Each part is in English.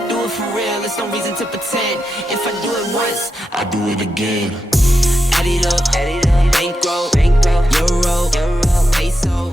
I do it for real, there's no reason to pretend. If I do it once, I do it again. Add it up, bankroll, euro, peso.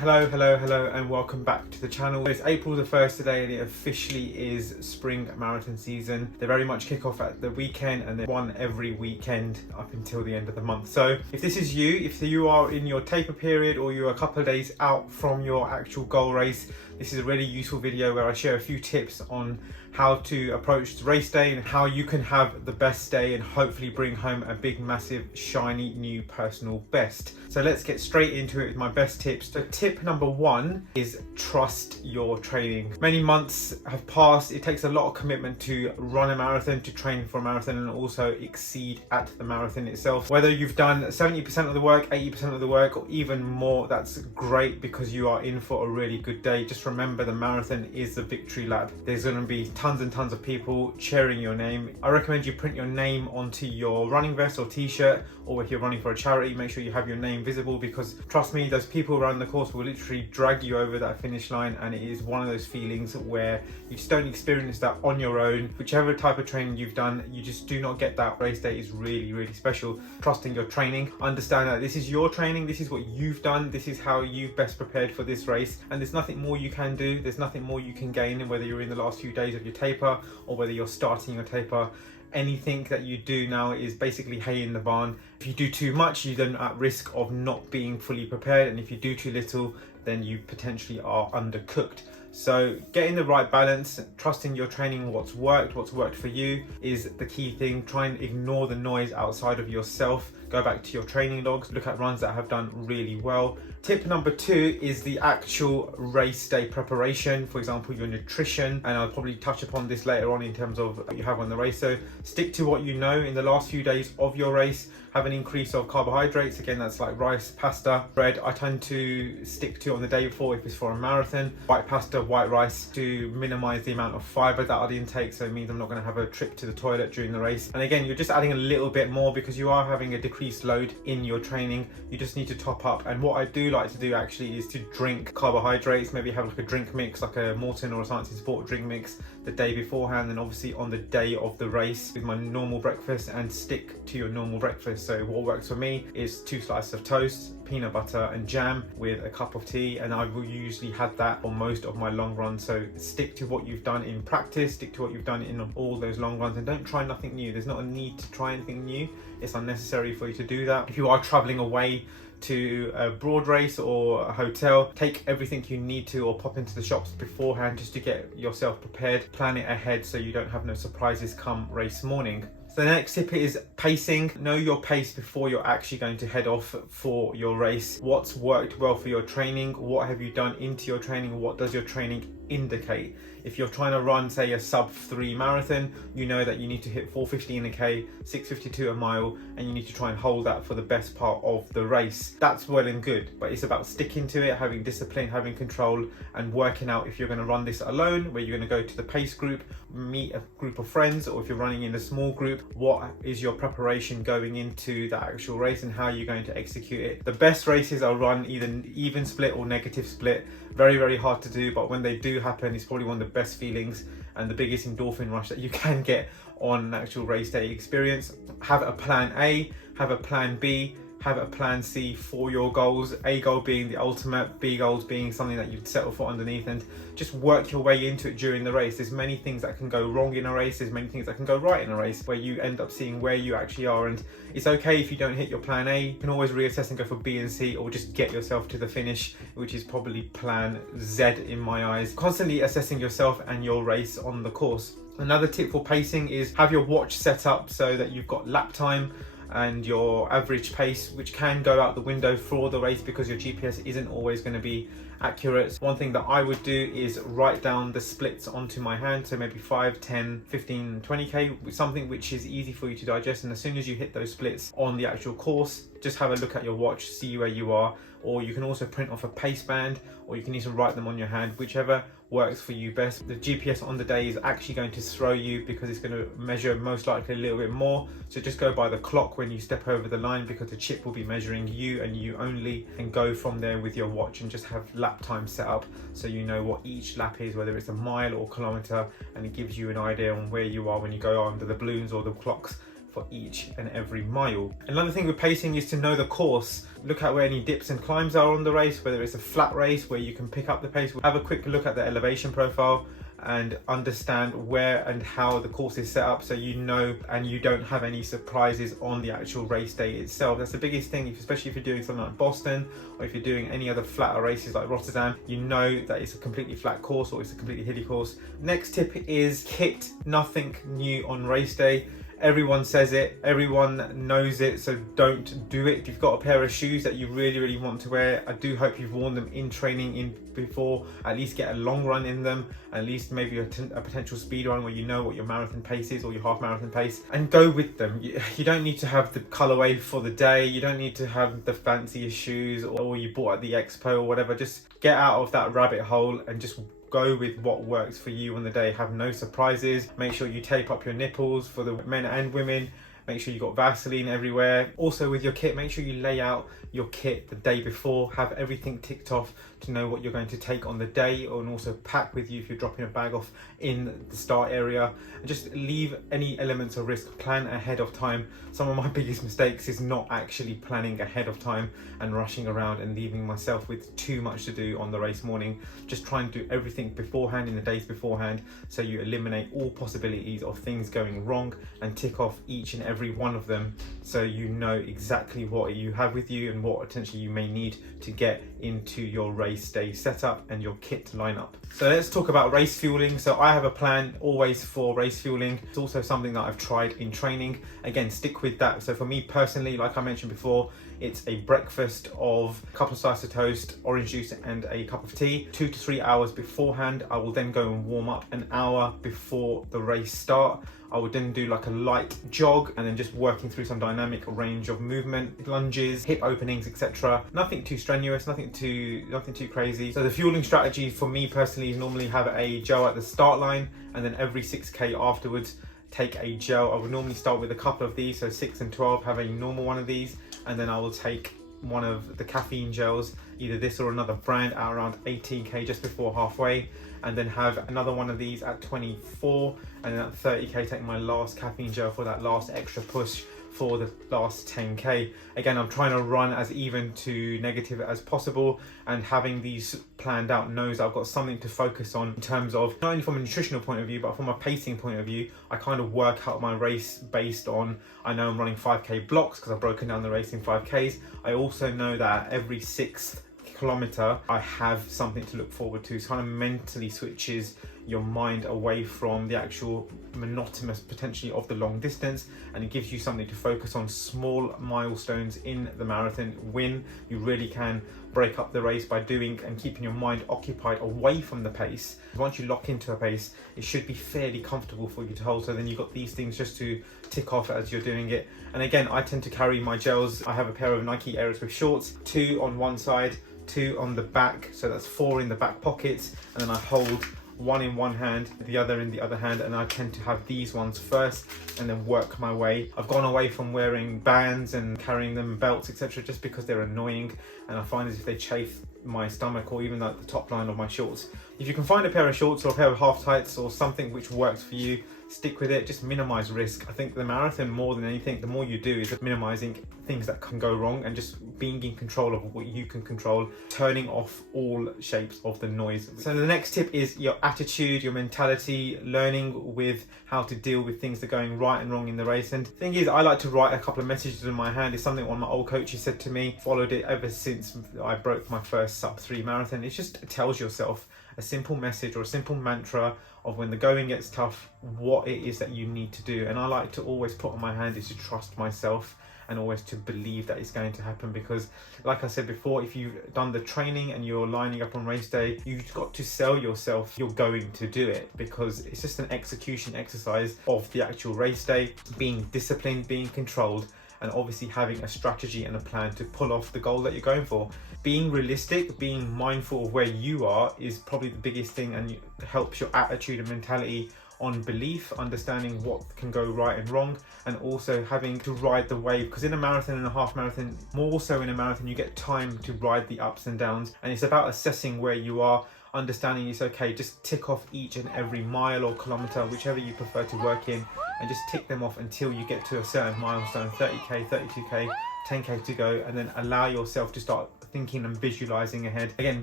Hello and welcome back to the channel. It's April the 1st today and it officially is spring marathon season. They very much kick off at the weekend and they're one every weekend up until the end of the month. So if this is you, if you are in your taper period or you're a couple of days out from your actual goal race, this is a really useful video where I share a few tips on how to approach the race day and how you can have the best day and hopefully bring home a big, massive, shiny new personal best. So let's get straight into it with my best tips. So tip number one is trust your training. Many months have passed. It takes a lot of commitment to run a marathon, to train for a marathon, and also exceed at the marathon itself. Whether you've done 70% of the work, 80% of the work, or even more, that's great because you are in for a really good day. Just remember, the marathon is the victory lap. There's going to be tons and tons of people cheering your name. I recommend you print your name onto your running vest or t-shirt, or if you're running for a charity, make sure you have your name visible, because trust me, those people around the course will literally drag you over that finish line, and it is one of those feelings where you just don't experience that on your own. Whichever type of training you've done, you just do not get that. Race day is really, really special. Trusting your training, understand that this is your training, this is what you've done, this is how you've best prepared for this race, and there's nothing more you can do, there's nothing more you can gain, whether you're in the last few days of your taper or whether you're starting your taper. Anything that you do now is basically hay in the barn. If you do too much, you're then at risk of not being fully prepared, and if you do too little, then you potentially are undercooked. So getting the right balance, trusting your training, what's worked for you is the key thing. Try and ignore the noise outside of yourself. Go back to your training logs, look at runs that have done really well. Tip number two is the actual race day preparation. For example, your nutrition, and I'll probably touch upon this later on in terms of what you have on the race. So stick to what you know in the last few days of your race. Have an increase of carbohydrates. Again, that's like rice, pasta, bread. I tend to stick to on the day before if it's for a marathon. White pasta, white rice, to minimize the amount of fiber that I'd intake. So it means I'm not going to have a trip to the toilet during the race. And again, you're just adding a little bit more because you are having a decreased load in your training. You just need to top up. And what I do like to do actually is to drink carbohydrates. Maybe have like a drink mix, like a Morton or a Science and Sport drink mix the day beforehand, and obviously on the day of the race with my normal breakfast, and stick to your normal breakfast. So what works for me is 2 slices of toast, peanut butter and jam with a cup of tea, and I will usually have that for most of my long runs. So stick to what you've done in practice, stick to what you've done in all those long runs, and don't try nothing new. There's not a need to try anything new. It's unnecessary for you to do that. If you are traveling away to a broad race or a hotel, take everything you need to, or pop into the shops beforehand just to get yourself prepared. Plan it ahead so you don't have no surprises come race morning. So the next tip is pacing. Know your pace before you're actually going to head off for your race. What's worked well for your training? What have you done into your training? What does your training indicate? If you're trying to run, say, a sub 3 marathon, you know that you need to hit 4:15 a k, 6:52 a mile, and you need to try and hold that for the best part of the race. That's well and good, but it's about sticking to it, having discipline, having control, and working out if you're going to run this alone, where you're going to go to the pace group, meet a group of friends, or if you're running in a small group, what is your preparation going into the actual race and how you're going to execute it. The best races are run either even split or negative split. Very, very hard to do, but when they do happen, it's probably one of the best feelings and the biggest endorphin rush that you can get on an actual race day experience. Have a plan A, have a plan B, have a plan C for your goals. A goal being the ultimate, B goals being something that you'd settle for underneath, and just work your way into it during the race. There's many things that can go wrong in a race, there's many things that can go right in a race, where you end up seeing where you actually are. And it's okay if you don't hit your plan A, you can always reassess and go for B and C, or just get yourself to the finish, which is probably plan Z in my eyes. Constantly assessing yourself and your race on the course. Another tip for pacing is have your watch set up so that you've got lap time and your average pace, which can go out the window for the race because your GPS isn't always going to be accurate. One thing that I would do is write down the splits onto my hand, so maybe 5, 10, 15, 20k, something which is easy for you to digest. And as soon as you hit those splits on the actual course, just have a look at your watch, see where you are, or you can also print off a pace band, or you can even write them on your hand, whichever works for you best. The GPS on the day is actually going to throw you because it's going to measure most likely a little bit more. So just go by the clock when you step over the line, because the chip will be measuring you and you only, and go from there with your watch and just have lap time set up so you know what each lap is, whether it's a mile or kilometer, and it gives you an idea on where you are when you go under the balloons or the clocks for each and every mile. Another thing with pacing is to know the course. Look at where any dips and climbs are on the race, whether it's a flat race where you can pick up the pace. Have a quick look at the elevation profile and understand where and how the course is set up, so you know and you don't have any surprises on the actual race day itself. That's the biggest thing, especially if you're doing something like Boston, or if you're doing any other flatter races like Rotterdam. You know that it's a completely flat course or it's a completely hilly course. Next tip is kit. Nothing new on race day. Everyone says it, everyone knows it, so don't do it. If you've got a pair of shoes that you really want to wear, I do hope you've worn them in training before, at least get a long run in them, at least maybe a potential speed run where you know what your marathon pace is or your half marathon pace, and go with them. You don't need to have the colorway for the day, you don't need to have the fanciest shoes or you bought at the expo or whatever. Just get out of that rabbit hole and just go with what works for you on the day. Have no surprises. Make sure you tape up your nipples for the men and women. Make sure you got Vaseline everywhere. Also with your kit, make sure you lay out your kit the day before. Have everything ticked off to know what you're going to take on the day, and also pack with you if you're dropping a bag off in the start area. And just leave any elements of risk. Plan ahead of time. Some of my biggest mistakes is not actually planning ahead of time and rushing around and leaving myself with too much to do on the race morning. Just try and do everything beforehand, in the days beforehand, so you eliminate all possibilities of things going wrong and tick off each and every one of them, so you know exactly what you have with you and what potentially you may need to get into your race day setup and your kit lineup. So let's talk about race fueling. So I have a plan always for race fueling. It's also something that I've tried in training. Again, stick with that. So for me personally, like I mentioned before, it's a breakfast of a couple of slices of toast, orange juice and a cup of tea. 2 to 3 hours beforehand, I will then go and warm up. An hour before the race start, I would then do like a light jog, and then just working through some dynamic range of movement, lunges, hip openings, etc. Nothing too strenuous, nothing too crazy. So the fueling strategy for me personally is normally have a gel at the start line, and then every 6K afterwards take a gel. I would normally start with a couple of these, so 6 and 12, have a normal one of these, and then I will take one of the caffeine gels, either this or another brand, at around 18K, just before halfway, and then have another one of these at 24, and then at 30K take my last caffeine gel for that last extra push for the last 10K. Again, I'm trying to run as even to negative as possible, and having these planned out knows I've got something to focus on in terms of not only from a nutritional point of view, but from a pacing point of view. I kind of work out my race based on, I know I'm running 5K blocks because I've broken down the race in 5Ks. I also know that every 6th kilometer I have something to look forward to. So kind of mentally switches your mind away from the actual monotonous potentially of the long distance, and it gives you something to focus on. Small milestones in the marathon win. You really can break up the race by doing and keeping your mind occupied away from the pace. Once you lock into a pace, it should be fairly comfortable for you to hold. So then you've got these things just to tick off as you're doing it. And again, I tend to carry my gels. I have a pair of Nike Aerosmith shorts, 2 on one side, 2 on the back, so that's 4 in the back pockets, and then I hold 1 in one hand, the other in the other hand, and I tend to have these ones first and then work my way. I've gone away from wearing bands and carrying them, belts, etc., just because they're annoying, and I find as if they chafe my stomach or even like the top line of my shorts. If you can find a pair of shorts or a pair of half tights or something which works for you, stick with it. Just minimize risk. I think the marathon, more than anything, the more you do is minimizing things that can go wrong and just being in control of what you can control, turning off all shapes of the noise. So the next tip is your attitude, your mentality, learning with how to deal with things that are going right and wrong in the race. And the thing is, I like to write a couple of messages in my hand. It's something one of my old coaches said to me, followed it ever since I broke my first sub-3 marathon. It just tells yourself a simple message or a simple mantra of when the going gets tough, what it is that you need to do. And I like to always put on my hand is to trust myself and always to believe that it's going to happen, because like I said before, if you've done the training and you're lining up on race day, you've got to sell yourself you're going to do it, because it's just an execution exercise of the actual race day, being disciplined, being controlled, and obviously having a strategy and a plan to pull off the goal that you're going for. Being realistic, being mindful of where you are is probably the biggest thing, and helps your attitude and mentality on belief, understanding what can go right and wrong, and also having to ride the wave, because in a marathon and a half marathon, more so in a marathon, you get time to ride the ups and downs, and it's about assessing where you are, understanding it's okay, just tick off each and every mile or kilometer, whichever you prefer to work in, and just tick them off until you get to a certain milestone, 30k, 32k, 10k to go, and then allow yourself to start thinking and visualizing ahead. Again,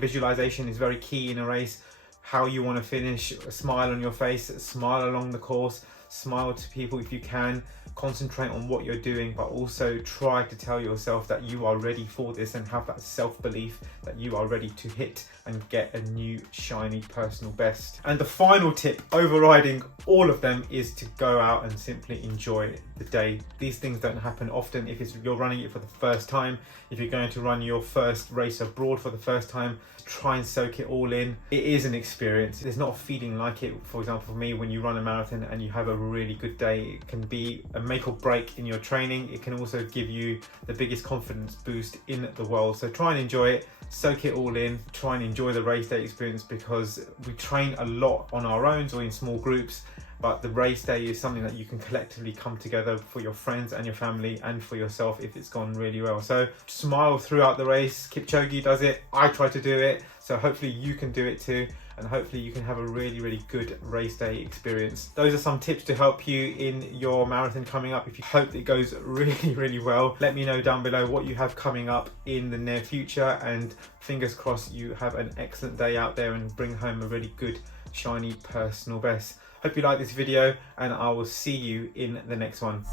visualization is very key in a race. How you want to finish, a smile on your face, smile along the course, smile to people if you can, concentrate on what you're doing, but also try to tell yourself that you are ready for this, and have that self-belief that you are ready to hit and get a new shiny personal best. And the final tip, overriding all of them, is to go out and simply enjoy the day. These things don't happen often. If you're running it for the first time, if you're going to run your first race abroad for the first time, try and soak it all in. It is an experience. There's not a feeling like it. For example, for me, when you run a marathon and you have a really good day, it can be a make or break in your training. It can also give you the biggest confidence boost in the world. So try and enjoy it, soak it all in, try and enjoy the race day experience, because we train a lot on our own or in small groups, but the race day is something that you can collectively come together for your friends and your family, and for yourself if it's gone really well. So smile throughout the race. Kipchoge does it, I try to do it, so hopefully you can do it too, and hopefully you can have a really good race day experience. Those are some tips to help you in your marathon coming up. If you hope it goes really well, let me know down below what you have coming up in the near future, and fingers crossed you have an excellent day out there and bring home a really good shiny personal best. Hope you like this video, and I will see you in the next one.